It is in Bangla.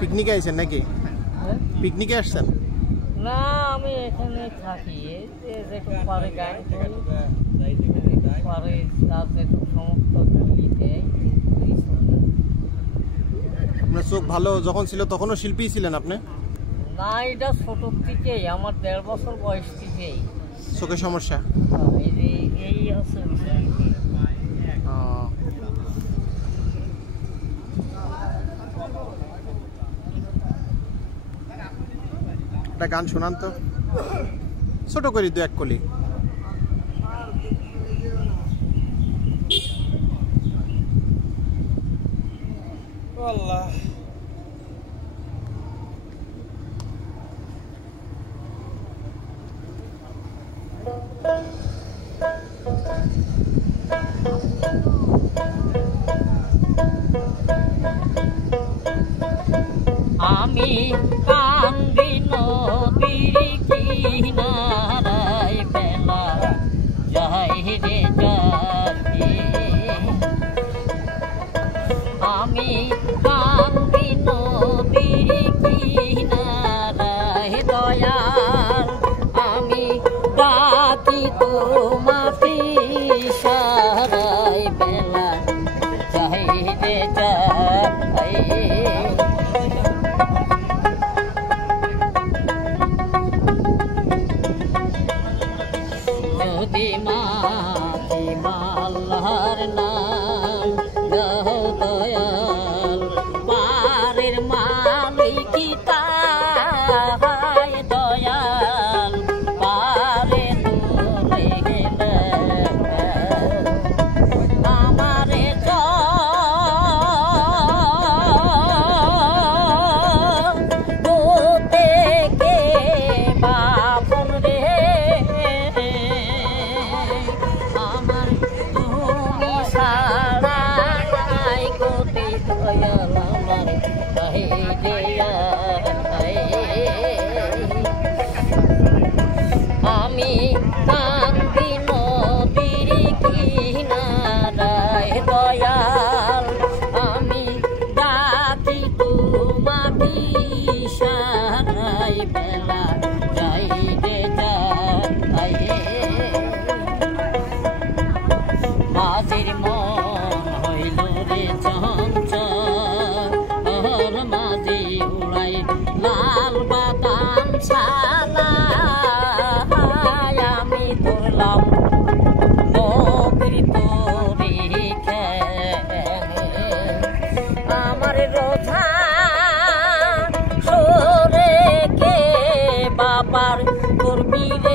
পিকনিকে আইছেন নাকি? পিকনিকে আসছেন? না, আমি এখানে থাকি। যেটুকু পারে গান করি, পারে তার যেটুকু সমস্ত মিলিতে। আপনার চোখ ভালো যখন ছিল তখনও শিল্পী ছিলেন আপনি? না, এটা ছোটোর থেকেই, আমার 1.5 বছর বয়স থেকেই চোখের সমস্যা। এই আছে। একটা গান শোনান তো, ছোট করি 2-1 কলি। আল্লাহ আমি কান্দি নদীর কিনারায়, বেলা যাই রে যাই। আমি কান্দি নদীর কিনারায় দয়াল, আমি ডাকি তোমাকে ইশারায়, বেলা যাই রে যাই। যদি আল্লাহর নাম গাও দয়াল, পারের মালিক তাহাই দয়াল, পারে তুলে গেলে আমারে গোতে কে বাপন রে, আমার তুমি সারা নাই গোতে দয়াল, আমার তাই দেয়া। আমি কান্দি নদীর কিনারায় দয়াল, আমি ডাকি তোমাকে ইশারায়, বেলা যাই রে যাই। মাঝির মন হইল রে চঞ্চল, মাঝি উড়াই লাল বাদাম ছানা, আমি ধরলাম নদীর তরি আমার রোজা সরে কে বাবার করবি রে